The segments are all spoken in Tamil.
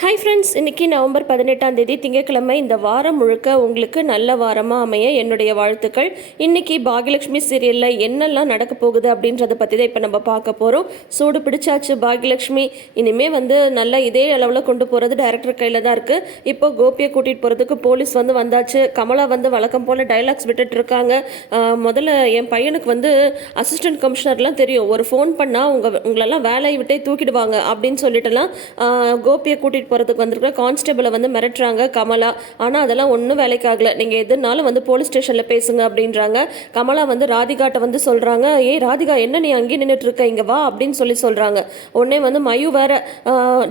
ஹாய் ஃப்ரெண்ட்ஸ் இன்னைக்கு நவம்பர் பதினெட்டாம் தேதி திங்கட்கிழமை. இந்த வாரம் முழுக்க உங்களுக்கு நல்ல வாரமாக அமைய என்னுடைய வாழ்த்துக்கள். இன்னைக்கு பாகியலட்சுமி சீரியலில் என்னெல்லாம் நடக்க போகுது அப்படின்றத பற்றி தான் இப்போ நம்ம பார்க்க போகிறோம் சூடு பிடிச்சாச்சு பாகியலட்சுமி இனிமேல் வந்து நல்லா இதே அளவில் கொண்டு போகிறது டைரக்டர் கையில் தான் இருக்குது இப்போ கோபியை கூட்டிகிட்டு போகிறதுக்கு போலீஸ் வந்து வந்தாச்சு. கமலா வந்து வழக்கம் போல் டைலாக்ஸ் விட்டுட்டு இருக்காங்க. முதல்ல என் பையனுக்கு வந்து அசிஸ்டன்ட் கமிஷனர்லாம் தெரியும். ஒரு ஃபோன் பண்ணால் உங்கள் உங்களெல்லாம் வேலையை விட்டே தூக்கிடுவாங்க அப்படின்னு சொல்லிட்டுலாம் கோபியை கூட்டிகிட்டு போகிறதுக்கு வந்திருக்கிற கான்ஸ்டபிளை வந்து மிரட்டுறாங்க கமலா. ஆனால் அதெல்லாம் ஒன்றும் வேலைக்கு ஆகலை நீங்கள் எதுனாலும் வந்து போலீஸ் ஸ்டேஷனில் பேசுங்க அப்படின்றாங்க. கமலா வந்து ராதிகாட்ட வந்து சொல்கிறாங்க ஏய் ராதிகா என்ன நீ அங்கேயே நின்றுட்டு இருக்க இங்கே வா அப்படின்னு சொல்லி சொல்கிறாங்க உடனே வந்து மயு வேற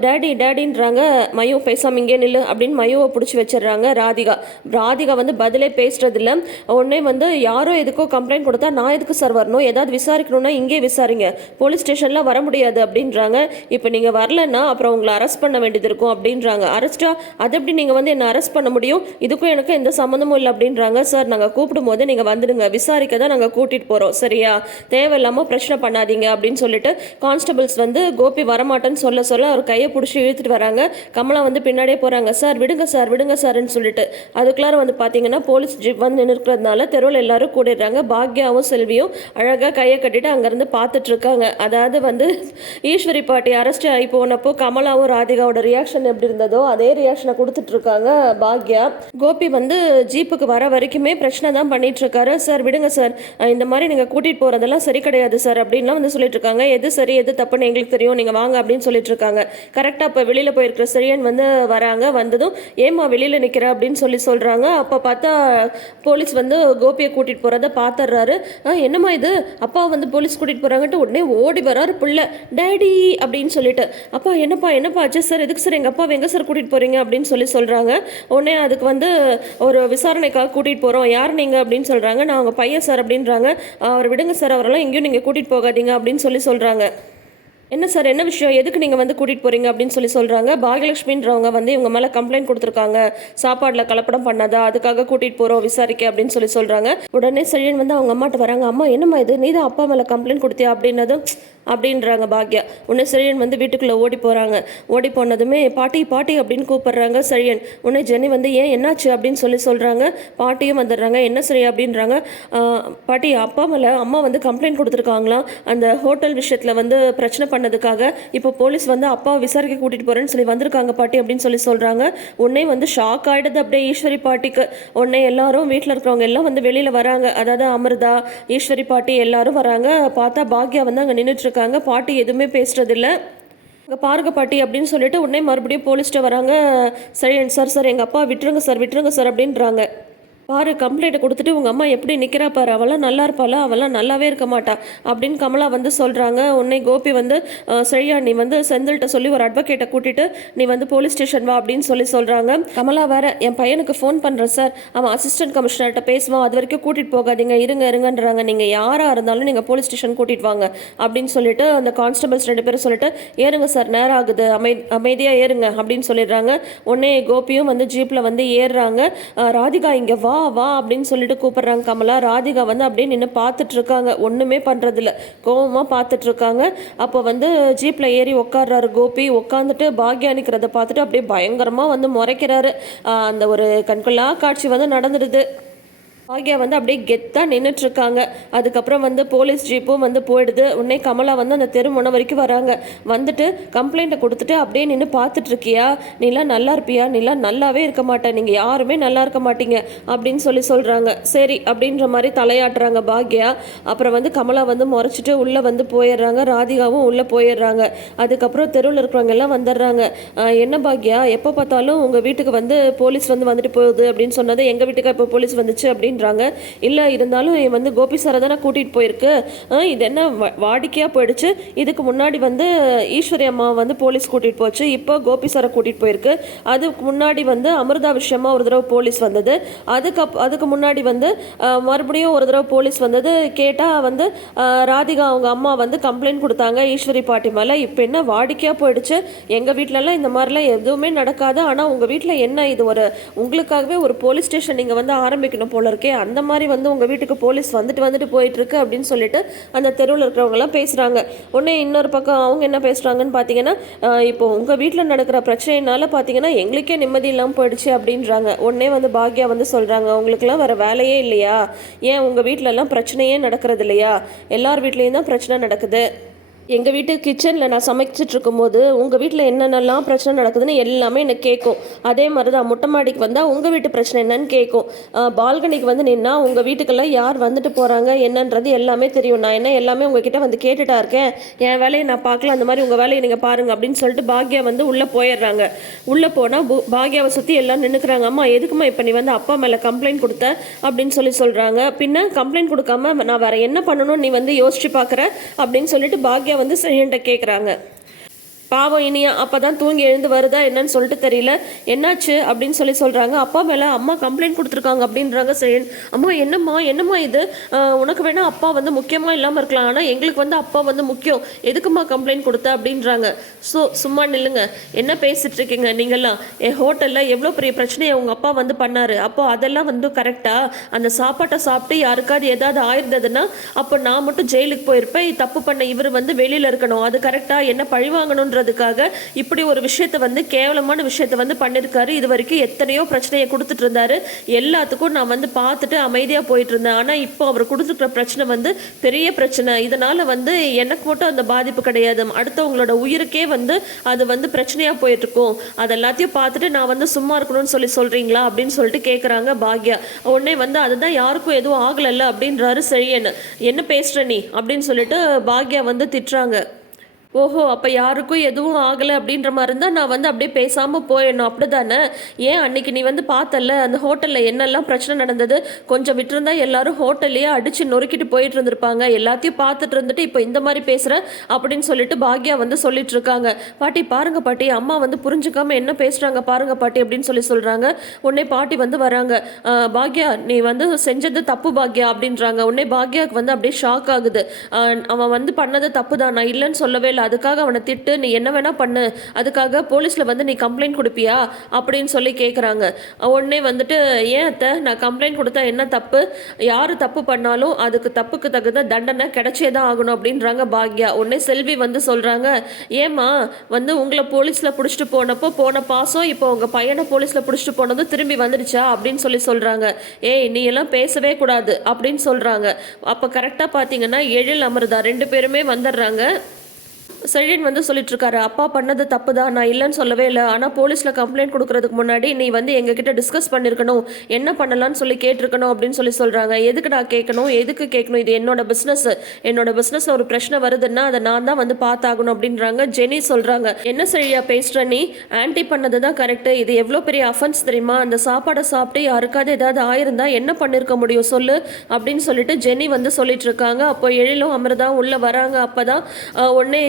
டேடி டேடின்றாங்க. மயு பேசாம இங்கே நில்லு அப்படின்னு மயுவை பிடிச்சி வச்சிடுறாங்க ராதிகா. ராதிகா வந்து பதிலே பேசுறதில்ல. உடனே வந்து யாரோ எதுக்கோ கம்ப்ளைண்ட் கொடுத்தா நான் எதுக்கு சார் வரணும்? ஏதாவது விசாரிக்கணும்னா இங்கே விசாரிங்க. போலீஸ் ஸ்டேஷன்லாம் வர முடியாது அப்படின்றாங்க. இப்போ நீங்கள் வரலன்னா அப்புறம் உங்களை அரெஸ்ட் பண்ண வேண்டியது இருக்கும். அப்படின்றாங்க. அரெஸ்டா அது எப்படி நீங்கள் வந்து என்னை அரெஸ்ட் பண்ண முடியும்? இதுக்கும் எனக்கு எந்த சம்மந்தமும் இல்லை அப்படின்றாங்க. சார் நாங்கள் கூப்பிடும் போது நீங்கள் வந்துடுங்க விசாரிக்க தான் நாங்கள் கூட்டிகிட்டு போகிறோம் சரியா? தேவையில்லாமல் பிரச்சனை பண்ணாதீங்க அப்படின்னு சொல்லிட்டு கான்ஸ்டபிள்ஸ் வந்து கோபி வரமாட்டேன்னு சொல்ல சொல்ல அவர் கையை பிடிச்சி இழுத்துட்டு வராங்க. கமலா வந்து பின்னாடியே போகிறாங்க சார் விடுங்க சார் விடுங்க சார்ன்னு சொல்லிட்டு. அதுக்குள்ளார வந்து பார்த்தீங்கன்னா போலீஸ் ஜிப் வந்து நின்றுக்கிறதுனால தெருவில் எல்லாரும் கூடிடுறாங்க. பாக்யாவும் செல்வியும் அழகாக கையை கட்டிட்டு அங்கேருந்து பார்த்துட்டு இருக்காங்க. அதாவது வந்து ஈஸ்வரி பாட்டி அரெஸ்ட் ஆகி போனப்போ கமலாவும் ராதிகாவோட ரியாக்ஷன் எப்படி இருந்ததோ அதே ரியாக்ஷனை கொடுத்துட்டு இருக்காங்க பாக்யா. கோபி வந்து ஜீப்புக்கு வர வரைக்குமே பிரச்சனை தான் பண்ணிட்டு இருக்காரு சார் விடுங்க சார். இந்த மாதிரி நீங்கள் கூட்டிகிட்டு போகிறதெல்லாம் சரி கிடையாது சார் அப்படின்லாம் வந்து சொல்லிட்டு இருக்காங்க எது சரி எது தப்புன்னு எங்களுக்கு தெரியும். நீங்கள் வாங்க அப்படின்னு சொல்லிட்டு இருக்காங்க கரெக்டாக இப்போ வெளியில் போயிருக்கிற சரியன் வந்து வராங்க. வந்ததும் ஏமா வெளியில் நிற்கிற அப்படின்னு சொல்லி சொல்கிறாங்க அப்போ பார்த்தா போலீஸ் வந்து கோபியை கூட்டிகிட்டு போகிறத பார்த்துடுறாரு "ஆ, என்னம்மா இது? அப்பா வந்து போலீஸ் கூட்டிகிட்டு போகிறாங்கன்ட்டு உடனே ஓடி வராரு பிள்ளை. டேடி! அப்படின்னு சொல்லிட்டு. அப்பா என்னப்பா என்னப்பா ஆச்சு? சார் எதுக்கு சார் எங்கள் அப்பா எங்கே சார் கூட்டிகிட்டு போகிறீங்க அப்படின்னு சொல்லி சொல்கிறாங்க உடனே அதுக்கு வந்து ஒரு விசாரணைக்காக கூட்டிகிட்டு போகிறோம் யார் நீங்கள் அப்படின்னு சொல்கிறாங்க நான் அவங்க பையன் சார் அப்படின்றாங்க. அவர் விடுங்க சார். அவரெல்லாம் எங்கேயும் நீங்கள் கூட்டிகிட்டு போகாதீங்க அப்படின்னு சொல்லி சொல்கிறாங்க என்ன சார் என்ன விஷயம்? எதுக்கு நீங்கள் வந்து கூட்டிகிட்டு போகிறீங்க அப்படின்னு சொல்லி சொல்கிறாங்க பாகியலட்சுமின்றவங்க வந்து இவங்க மேலே கம்ப்ளைண்ட் கொடுத்துருக்காங்க. சாப்பாடில் கலப்படம் பண்ணாதா? அதுக்காக கூட்டிகிட்டு போகிறோம் விசாரிக்க அப்படின்னு சொல்லி சொல்கிறாங்க உடனே செழியன் வந்து அவங்க அம்மாட்ட வராங்க அம்மா என்னம்மா இது? நீ தான் அப்பா மேலே கம்ப்ளைண்ட் கொடுத்தியா? அப்படின்னதும் அப்படின்றாங்க பாக்யா. உடனே செழியன் வந்து வீட்டுக்குள்ளே ஓடி போகிறாங்க ஓடி போனதுமே பாட்டி பாட்டி அப்படின்னு கூப்பிட்றாங்க செழியன். உடனே ஜெனி வந்து ஏன் என்னாச்சு? அப்படின்னு சொல்லி சொல்கிறாங்க பாட்டியும் வந்துடுறாங்க. என்ன சரி அப்படின்றாங்க. பாட்டி அப்பா மேலே அம்மா வந்து கம்ப்ளைண்ட் கொடுத்துருக்காங்களாம். அந்த ஹோட்டல் விஷயத்தில் வந்து பிரச்சனை பண்ணதுக்காக இப்போ போலீஸ் வந்து அப்பாவை விசாரிக்க கூட்டிகிட்டு போகிறேன்னு சொல்லி வந்திருக்காங்க பாட்டி அப்படின்னு சொல்லி சொல்கிறாங்க உடனே வந்து ஷாக் ஆகிடுது அப்படியே ஈஸ்வரி பாட்டிக்கு. உடனே எல்லாரும் வீட்டில் இருக்கிறவங்க எல்லாம் வந்து வெளியில் வராங்க. அதாவது அமிர்தா ஈஸ்வரி பாட்டி எல்லாரும் வராங்க. பார்த்தா பாக்யா வந்து அங்கே நின்றுட்டு இருக்காங்க. பாட்டி எதுவுமே பேசுகிறதில்ல அங்கே பாருங்க பாட்டி அப்படின்னு சொல்லிட்டு உடனே மறுபடியும் போலீஸ்கிட்ட வராங்க. சரி சார் சார் எங்கள் அப்பா விட்டுருங்க சார் விட்டுருங்க சார் அப்படின்றாங்க. பாரு கம்ப்ளைண்ட்டை கொடுத்துட்டு உங்கள் அம்மா எப்படி நிற்கிறா பாரு அவெல்லாம் நல்லா இருப்பாளா? அவெல்லாம் நல்லாவே இருக்க மாட்டா அப்படின்னு கமலா வந்து சொல்கிறாங்க உன்னை கோபி வந்து சரியா நீ வந்து செந்தில்கிட்ட சொல்லி ஒரு அட்வொகேட்டை கூட்டிட்டு நீ வந்து போலீஸ் ஸ்டேஷன் வா அப்படின்னு சொல்லி சொல்கிறாங்க கமலா வேற என் பையனுக்கு ஃபோன் பண்ணுறேன் சார் அவன் அசிஸ்டன்ட் கமிஷனர்கிட்ட பேசுவான். அது வரைக்கும் கூட்டிகிட்டு போகாதீங்க. இருங்க இருங்கன்றாங்க. நீங்கள் யாராக இருந்தாலும் நீங்கள் போலீஸ் ஸ்டேஷன் கூட்டிகிட்டு வாங்க அப்படின்னு சொல்லிட்டு அந்த கான்ஸ்டபிள்ஸ் ரெண்டு பேரும் சொல்லிட்டு ஏறுங்க சார் நேரம் ஆகுது. அமை அமைதியாக ஏறுங்க அப்படின்னு சொல்லிடுறாங்க. உடனே கோபியும் வந்து ஜீப்பில் வந்து ஏறுறாங்க. ராதிகா இங்கே வா. வா அப்படின்னு சொல்லிட்டு கூப்பிட்றாங்க கமலா. ராதிகா வந்து அப்படியே நின்று பார்த்துட்டு இருக்காங்க ஒன்றுமே பண்ணுறதில்ல கோவமாக பார்த்துட்டு இருக்காங்க அப்போ வந்து ஜீப்பில் ஏறி உட்காடுறாரு கோபி. உட்காந்துட்டு பாக்யா நிற்கிறத பார்த்துட்டு அப்படியே பயங்கரமாக வந்து முறைக்கிறாரு. அந்த ஒரு கண்கொள்ளா காட்சி வந்து நடந்துடுது. பாக்யா வந்து அப்படியே கெத்தாக நின்றுட்டு இருக்காங்க அதுக்கப்புறம் வந்து போலீஸ் ஜீப்பும் வந்து போயிடுது. உடனே கமலா வந்து அந்த தெரு முனை வரைக்கும் வராங்க. வந்துட்டு கம்ப்ளைண்ட்டை கொடுத்துட்டு அப்படியே நின்று பார்த்துட்டு இருக்கியா நீலாம் நல்லா இருப்பியா? நீலாம் நல்லாவே இருக்க மாட்டேன் நீங்கள் யாருமே நல்லா இருக்க மாட்டீங்க அப்படின்னு சொல்லி சொல்கிறாங்க சரி அப்படின்ற மாதிரி தலையாட்டுறாங்க பாக்யா. அப்புறம் வந்து கமலா வந்து முறைச்சிட்டு உள்ளே வந்து போயிடுறாங்க. ராதிகாவும் உள்ளே போயிடுறாங்க. அதுக்கப்புறம் தெருவில் இருக்கிறவங்க எல்லாம் வந்துடுறாங்க. என்ன பாக்யா? எப்போ பார்த்தாலும் உங்கள் வீட்டுக்கு வந்து போலீஸ் வந்து வந்துட்டு போகுது அப்படின்னு சொன்னது எங்கள் வீட்டுக்கு இப்போ போலீஸ் வந்துச்சு அப்படின்னு அப்படின்றாங்க. இல்லை இருந்தாலும் வந்து கோபி சாரை தானே கூட்டிகிட்டு போயிருக்கு. இது என்ன வாடிக்கையாக போயிடுச்சு? இதுக்கு முன்னாடி வந்து ஈஸ்வரி அம்மா வந்து போலீஸ் கூட்டிகிட்டு போச்சு. இப்போ கோபி சாரை கூட்டிகிட்டு போயிருக்கு. அதுக்கு முன்னாடி வந்து அமிர்தா விஷயமா ஒரு தடவை போலீஸ் வந்தது. அதுக்கு அதுக்கு முன்னாடி வந்து மறுபடியும் ஒரு தடவை போலீஸ் வந்தது. கேட்டால் வந்து ராதிகா அவங்க அம்மா வந்து கம்ப்ளைண்ட் கொடுத்தாங்க ஈஸ்வரி பாட்டி மேலே. இப்போ என்ன வாடிக்கையாக போயிடுச்சு? எங்கள் வீட்டிலலாம் இந்த மாதிரிலாம் எதுவுமே நடக்காது. ஆனால் உங்கள் வீட்டில் என்ன இது ஒரு உங்களுக்காகவே ஒரு போலீஸ் ஸ்டேஷன் நீங்கள் வந்து ஆரம்பிக்கணும் போல இருக்கே. இருக்கே அந்த மாதிரி வந்து உங்கள் வீட்டுக்கு போலீஸ் வந்துட்டு வந்துட்டு போயிட்டுருக்கு அப்படின்னு சொல்லிட்டு அந்த தெருவில் இருக்கிறவங்கலாம் பேசுகிறாங்க உடனே இன்னொரு பக்கம் அவங்க என்ன பேசுகிறாங்கன்னு பார்த்தீங்கன்னா இப்போ உங்கள் வீட்டில் நடக்கிற பிரச்சனைனால பார்த்தீங்கன்னா எங்களுக்கே நிம்மதி இல்லாமல் போயிடுச்சு அப்படின்றாங்க. உடனே வந்து பாக்யா வந்து சொல்கிறாங்க அவங்களுக்குலாம் வேறு வேலையே இல்லையா? ஏன் உங்கள் வீட்டிலலாம் பிரச்சனையே நடக்கிறது இல்லையா? எல்லார் வீட்லேயும் தான் பிரச்சனை நடக்குது. எங்கள் வீட்டு கிச்சனில் நான் சமைச்சிட்டு இருக்கும்போது உங்கள் வீட்டில் என்னென்னலாம் பிரச்சனை நடக்குதுன்னு எல்லாமே எனக்கு கேட்கும். அதே மாதிரி தான் மொட்டை மாடிக்கு வந்தால் உங்கள் வீட்டு பிரச்சனை என்னன்னு கேட்கும். பால்கனிக்கு வந்து நின்னா உங்கள் வீட்டுக்கெல்லாம் யார் வந்துட்டு போகிறாங்க என்னன்றது எல்லாமே தெரியும். நான் என்ன எல்லாமே உங்ககிட்ட வந்து கேட்டுட்டா இருக்கேன். என் வேலையை நான் பார்க்கல அந்த மாதிரி உங்கள் வேலையை நீங்கள் பாருங்க அப்படின்னு சொல்லிட்டு பாக்யா வந்து உள்ளே போயிடுறாங்க. உள்ளே போனால் பாக்யாவை சுற்றி எல்லாம் நின்றுக்கிறாங்க அம்மா எதுக்குமா இப்போ நீ வந்து அப்பா மேலே கம்ப்ளைண்ட் கொடுத்த அப்படின்னு சொல்லி சொல்கிறாங்க பின்ன கம்ப்ளைண்ட் கொடுக்காம நான் வேறு என்ன பண்ணணும் நீ வந்து யோசிச்சு பார்க்குற அப்படின்னு சொல்லிட்டு பாக்யா வந்து செழியன்ட்ட கேட்குறாங்க பாவம் இனியா அப்போ தான் தூங்கி எழுந்து வருதா என்னன்னு சொல்லிட்டு தெரியல. என்னாச்சு அப்படின்னு சொல்லி சொல்கிறாங்க அப்பா மேலே அம்மா கம்ப்ளைண்ட் கொடுத்துருக்காங்க அப்படின்றாங்க சரி அம்மா என்னம்மா என்னம்மா இது? உனக்கு வேணால் அப்பா வந்து முக்கியமாக இல்லாமல் இருக்கலாம். ஆனால் எங்களுக்கு வந்து அப்பா வந்து முக்கியம். எதுக்குமா கம்ப்ளைண்ட் கொடுத்த அப்படின்றாங்க. ஸோ சும்மா நில்லுங்க. என்ன பேசிட்டு இருக்கீங்க நீங்கள்லாம் என் ஹோட்டலில் எவ்வளோ பெரிய பிரச்சனையை உங்கள் அப்பா வந்து பண்ணார். அப்போ அதெல்லாம் வந்து கரெக்டாக அந்த சாப்பாட்டை சாப்பிட்டு யாருக்காவது ஏதாவது ஆயிருந்ததுன்னா அப்போ நான் மட்டும் ஜெயிலுக்கு போயிருப்பேன். தப்பு பண்ண இவர் வந்து வெளியில் இருக்கணும். அது கரெக்டாக என்ன பழி வாங்கணுன்றதுக்காக இப்படி ஒரு விஷயத்தை வந்து கேவலமான விஷயத்தை வந்து பண்ணியிருக்காரு இது வரைக்கும் எத்தனையோ பிரச்சனையை கொடுத்துட்டு இருந்தாரு. எல்லாத்துக்கும் நான் வந்து பார்த்துட்டு அமைதியாக போயிட்டு இருந்தேன். ஆனால் இப்போ அவர் கொடுத்துருக்குற பிரச்சனை வந்து பெரிய பிரச்சனை. இதனால் வந்து எனக்கு மட்டும் அந்த பாதிப்பு கிடையாது. அடுத்தவங்களோட உயிருக்கே வந்து அது வந்து பிரச்சனையாக போயிட்டு இருக்கும் அது எல்லாத்தையும் பார்த்துட்டு நான் வந்து சும்மா இருக்கணும்னு சொல்லி சொல்கிறீங்களா அப்படின்னு சொல்லிட்டு கேட்குறாங்க பாக்யா. உடனே வந்து அதுதான் யாருக்கும் எதுவும் ஆகலைல்ல அப்படின்றாரு செழியன். என்ன பேசுகிற நீ? அப்படின்னு சொல்லிட்டு பாக்யா வந்து திட்டுறாங்க. ஓஹோ அப்போ யாருக்கும் எதுவும் ஆகலை அப்படின்ற மாதிரி இருந்தால் நான் வந்து அப்படியே பேசாமல் போயிடணும். அப்படி தானே ஏன் அன்னைக்கு நீ வந்து பார்த்தல்ல? அந்த ஹோட்டலில் என்னெல்லாம் பிரச்சனை நடந்தது? கொஞ்சம் விட்டுருந்தா எல்லாரும் ஹோட்டல்லையே அடித்து நொறுக்கிட்டு போயிட்டு இருந்திருப்பாங்க. எல்லாத்தையும் பார்த்துட்டு இருந்துட்டு இப்போ இந்த மாதிரி பேசுகிறேன் அப்படின்னு சொல்லிட்டு பாக்யா வந்து சொல்லிட்டு இருக்காங்க. பாட்டி பாருங்க பாட்டி அம்மா வந்து புரிஞ்சுக்காம என்ன பேசுகிறாங்க பாருங்க பாட்டி அப்படின்னு சொல்லி சொல்கிறாங்க உடனே பாட்டி வந்து வராங்க. பாக்யா நீ வந்து செஞ்சது தப்பு பாக்யா அப்படின்றாங்க. உடனே பாக்யாவுக்கு வந்து அப்படியே ஷாக் ஆகுது. அவன் வந்து பண்ணது தப்பு தான் நான் இல்லைன்னு சொல்லவே இல்லை. அதுக்காக அவனை திட்டு நீ என்ன வேணா பண்ணு. அதுக்காக போலீஸில் வந்து நீ கம்ப்ளைண்ட் கொடுப்பியா? அப்படின்னு சொல்லி கேட்குறாங்க உடனே வந்துட்டு ஏன் அத்தை? நான் கம்ப்ளைண்ட் கொடுத்தா என்ன தப்பு? யார் தப்பு பண்ணாலும் அதுக்கு தப்புக்கு தகுந்த தண்டனை கிடைச்சே தான் ஆகணும் அப்படின்றாங்க பாக்யா. உடனே செல்வி வந்து சொல்கிறாங்க ஏம்மா வந்து உங்களை போலீஸில் பிடிச்சிட்டு போனப்போ போன பாசம் இப்போ உங்கள் பையனை போலீஸில் பிடிச்சிட்டு போனதும் திரும்பி வந்துடுச்சா அப்படின்னு சொல்லி சொல்கிறாங்க ஏய் நீ எல்லாம் பேசவே கூடாது அப்படின்னு சொல்கிறாங்க அப்போ கரெக்டாக பார்த்தீங்கன்னா எழில் அமிர்தா ரெண்டு பேருமே வந்துடுறாங்க. செழின் வந்து சொல்லிட்டு இருக்காரு அப்பா பண்ணது தப்பு தான் நான் இல்லைன்னு சொல்லவே இல்லை. ஆனால் போலீஸில் கம்ப்ளைண்ட் கொடுக்கறதுக்கு முன்னாடி நீ வந்து எங்ககிட்ட டிஸ்கஸ் பண்ணியிருக்கணும் என்ன பண்ணலாம்னு சொல்லி கேட்டிருக்கணும் அப்படின்னு சொல்லி சொல்கிறாங்க எதுக்கு நான் கேட்கணும்? எதுக்கு கேட்கணும்? இது என்னோட பிஸ்னஸ் என்னோட பிஸ்னஸில் ஒரு பிரச்சனை வருதுன்னா அதை நான் தான் வந்து பார்த்தாகணும் அப்படின்றாங்க. ஜெனி சொல்கிறாங்க என்ன செழியா பேசுகிற நீ? ஆன்டி பண்ணது தான் கரெக்டு இது எவ்வளோ பெரிய அஃபென்ஸ் தெரியுமா? அந்த சாப்பாடை சாப்பிட்டு யாருக்காவது ஏதாவது ஆயிருந்தா என்ன பண்ணியிருக்க முடியும்? சொல்லு அப்படின்னு சொல்லிட்டு ஜெனி வந்து சொல்லிட்டு இருக்காங்க அப்போ எழிலும் அமிர்தா உள்ளே வராங்க. அப்போ தான் உடனே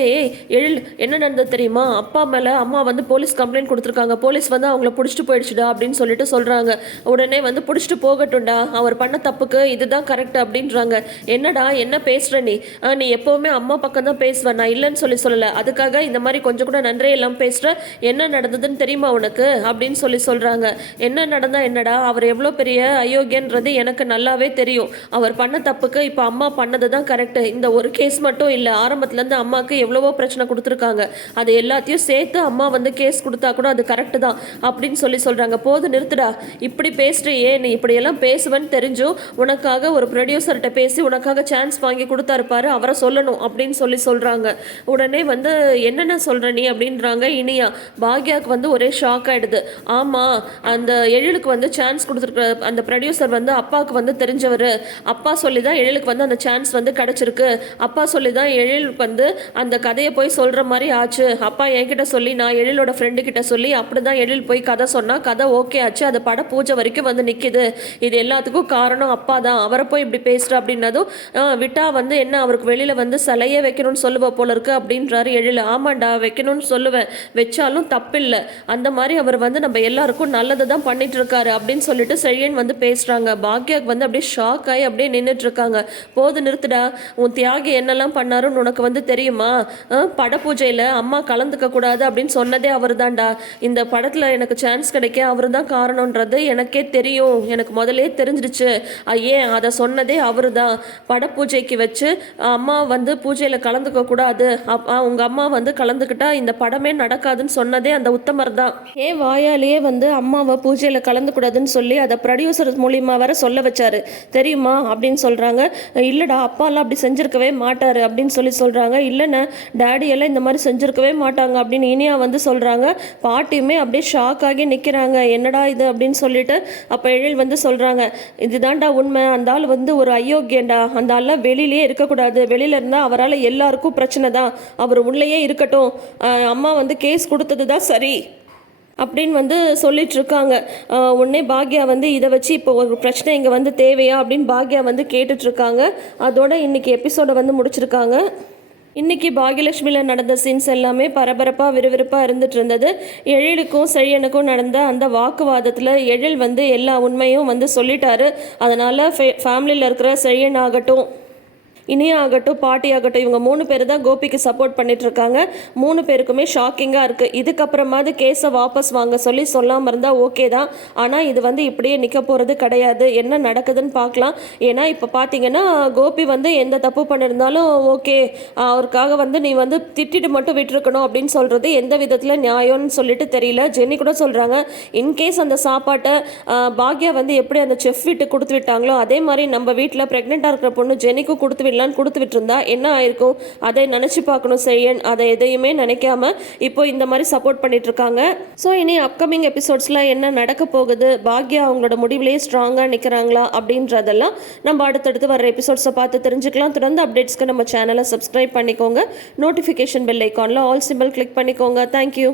எழில் என்ன நடந்தது தெரியுமா? அப்பா மேலே அம்மா வந்து போலீஸ் கம்ப்ளைண்ட் கொடுத்துருக்காங்க. போலீஸ் வந்து அவங்கள பிடிச்சிட்டு போயிடுச்சுடா அப்படின்னு சொல்லிட்டு சொல்கிறாங்க உடனே வந்து பிடிச்சிட்டு போகட்டும்டா. அவர் பண்ண தப்புக்கு இதுதான் கரெக்ட் அப்படின்றாங்க. என்னடா என்ன பேசுகிற நீ? நீ எப்போவுமே அம்மா பக்கம் தான் பேசுவேன் நான் இல்லைன்னு சொல்லி சொல்லலை. அதுக்காக இந்த மாதிரி கொஞ்சம் கூட நன்றே இல்லாமல் பேசுகிற என்ன நடந்ததுன்னு தெரியுமா உனக்கு? அப்படின்னு சொல்லி சொல்கிறாங்க என்ன நடந்தா என்னடா? அவர் எவ்வளோ பெரிய அயோக்கியன்றது எனக்கு நல்லாவே தெரியும். அவர் பண்ண தப்புக்கு இப்போ அம்மா பண்ணது தான் கரெக்டு இந்த ஒரு கேஸ் மட்டும் இல்லை. ஆரம்பத்துலேருந்து அம்மாவுக்கு எவ்வளவோ பிரச்சனை கொடுத்துருக்காங்க. அது எல்லாத்தையும் சேர்த்து அம்மா வந்து கேஸ் கொடுத்தா கூட அது கரெக்டு தான் அப்படின்னு சொல்லி சொல்கிறாங்க போது நிறுத்துடா. இப்படி பேசுறியே நீ? இப்படியெல்லாம் பேசுவேன்னு தெரிஞ்சும் உனக்காக ஒரு ப்ரொடியூசர்கிட்ட பேசி உனக்காக சான்ஸ் வாங்கி கொடுத்தாருப்பாரு அவரை சொல்லணும் அப்படின்னு சொல்லி சொல்கிறாங்க உடனே வந்து என்னென்ன சொல்கிற நீ அப்படின்றாங்க. இனியா பாக்யாவுக்கு வந்து ஒரே ஷாக் ஆகிடுது ஆமாம் அந்த எழிலுக்கு வந்து சான்ஸ் கொடுத்துருக்க அந்த ப்ரொடியூசர் வந்து அப்பாவுக்கு வந்து தெரிஞ்சவர். அப்பா சொல்லி தான் எழிலுக்கு வந்து அந்த சான்ஸ் வந்து கிடச்சிருக்கு. அப்பா சொல்லி தான் எழிலுக்கு வந்து அந்த கதையை போய் சொல்கிற மாதிரி ஆச்சு. அப்பா என்கிட்ட சொல்லி நான் எழிலோட ஃப்ரெண்டு கிட்ட சொல்லி அப்படி தான் எழில் போய் கதை சொன்னால் கதை ஓகே ஆச்சு. அது பட பூஜை வரைக்கும் வந்து நிற்கிது இது எல்லாத்துக்கும் காரணம் அப்பா தான் அவரை போய் இப்படி பேசுகிற அப்படின்னதும் விட்டா வந்து என்ன அவருக்கு வெளியில் வந்து சிலையே வைக்கணும்னு சொல்லுவ போல இருக்கு அப்படின்றாரு எழில். ஆமாண்டா வைக்கணும்னு சொல்லுவேன். வச்சாலும் தப்பில்லை. அந்த மாதிரி அவர் வந்து நம்ம எல்லாருக்கும் நல்லது தான் பண்ணிட்டு இருக்காரு அப்படின்னு சொல்லிட்டு செழியன் வந்து பேசுகிறாங்க பாக்யாக்கு வந்து அப்படியே ஷாக் ஆகி அப்படியே நின்றுட்டு இருக்காங்க. போது நிறுத்துடா. உன் தியாகி என்னெல்லாம் பண்ணாருன்னு உனக்கு வந்து தெரியுமா? பட பூஜையில் அம்மா கலந்துக்க கூடாது அப்படின்னு சொன்னதே அவர் தான்டா இந்த படத்தில் எனக்கு சான்ஸ் கிடைக்க அவர் தான் காரணன்றது எனக்கே தெரியும். எனக்கு முதலே தெரிஞ்சிடுச்சு ஏன் அதை சொன்னதே அவர் தான் பட பூஜைக்கு வச்சு அம்மா வந்து பூஜையில் கலந்துக்க கூடாது. அப் உங்கள் அம்மா வந்து கலந்துக்கிட்டா இந்த படமே நடக்காதுன்னு சொன்னதே அந்த உத்தமர் தான் ஏன் வாயாலேயே வந்து அம்மாவை பூஜையில் கலந்துக்கூடாதுன்னு சொல்லி அதை ப்ரொடியூசர் மூலியமா வேற சொல்ல வச்சாரு. தெரியுமா? அப்படின்னு சொல்கிறாங்க இல்லைடா அப்பாலாம் அப்படி செஞ்சிருக்கவே மாட்டார் அப்படின்னு சொல்லி சொல்கிறாங்க இல்லைண்ணே டேடியெல்லாம் இந்த மாதிரி செஞ்சுருக்கவே மாட்டாங்க அப்படின்னு இனியா வந்து சொல்கிறாங்க பாட்டியுமே அப்படியே ஷாக் ஆகி நிற்கிறாங்க என்னடா இது அப்படின்னு சொல்லிட்டு அப்போ எழில் வந்து சொல்கிறாங்க இதுதான்டா உண்மை. அந்த ஆள் வந்து ஒரு அயோக்கியன்டா. அந்த ஆள்லாம் வெளியிலே இருக்கக்கூடாது. வெளியில இருந்தால் அவரால் எல்லாருக்கும் பிரச்சனை தான். அவர் உள்ளேயே இருக்கட்டும். அம்மா வந்து கேஸ் கொடுத்தது தான் சரி அப்படின்னு வந்து சொல்லிட்டு இருக்காங்க. உடனே பாக்யா வந்து இதை வச்சு இப்போ ஒரு பிரச்சனை இங்கே வந்து தேவையா அப்படின்னு பாக்யா வந்து கேட்டுட்ருக்காங்க அதோட இன்னைக்கு எபிசோடை வந்து முடிச்சிருக்காங்க. இன்னைக்கு பாகியலட்சுமியில் நடந்த சீன்ஸ் எல்லாமே பரபரப்பாக விறுவிறுப்பாக இருந்துட்டு இருந்தது எழிலுக்கும் செழியனுக்கும் நடந்த அந்த வாக்குவாதத்தில் எழில் வந்து எல்லா உண்மையும் வந்து சொல்லிட்டாரு. அதனால் ஃபே ஃபேமிலியில் இருக்கிற செழியன் ஆகட்டும் இனியா ஆகட்டும் பாட்டி ஆகட்டும் இவங்க மூணு பேர் தான் கோபிக்கு சப்போர்ட் பண்ணிட்டு இருக்காங்க மூணு பேருக்குமே ஷாக்கிங்காக இருக்குது இதுக்கப்புறமாவது கேஸை வாபஸ் வாங்க சொல்லி சொல்லாமல் இருந்தால் ஓகே தான். ஆனால் இது வந்து இப்படியே நிற்க போகிறது கிடையாது. என்ன நடக்குதுன்னு பார்க்கலாம். ஏன்னா இப்போ பார்த்தீங்கன்னா கோபி வந்து எந்த தப்பு பண்ணியிருந்தாலும் ஓகே அவருக்காக வந்து நீ வந்து திட்டிட்டு மட்டும் விட்டுருக்கணும் அப்படின்னு சொல்கிறது எந்த விதத்தில் நியாயம்னு சொல்லிட்டு தெரியல. ஜென்னி கூட சொல்கிறாங்க இன்கேஸ் அந்த சாப்பாட்டை பாக்யா வந்து எப்படி அந்த செஃப் விட்டு கொடுத்து விட்டாங்களோ அதே மாதிரி நம்ம வீட்டில் ப்ரெக்னெண்ட்டாக இருக்கிற பொண்ணு ஜெனிக்கும் கொடுத்து எல்லாம் கொடுத்து விட்டுருந்தா என்ன ஆயிருக்கும்? அதை நினச்சி பார்க்கணும் செய்யன் அதை எதையுமே நினைக்காம இப்போ இந்த மாதிரி சப்போர்ட் பண்ணிட்டு இருக்காங்க ஸோ இனி அப்கமிங் எபிசோட்ஸில் என்ன நடக்க போகுது? பாக்யா அவங்களோட முடிவுலேயே ஸ்ட்ராங்காக நிற்கிறாங்களா அப்படின்றதெல்லாம் நம்ம அடுத்தடுத்து வர எபிசோட்ஸை பார்த்து தெரிஞ்சுக்கலாம். தொடர்ந்து அப்டேட்ஸ்க்கு நம்ம சேனலை சப்ஸ்கிரைப் பண்ணிக்கோங்க. நோட்டிஃபிகேஷன் பெல் ஐக்கானில் ஆல் சிம்பிள் கிளிக் பண்ணிக்கோங்க. Thank you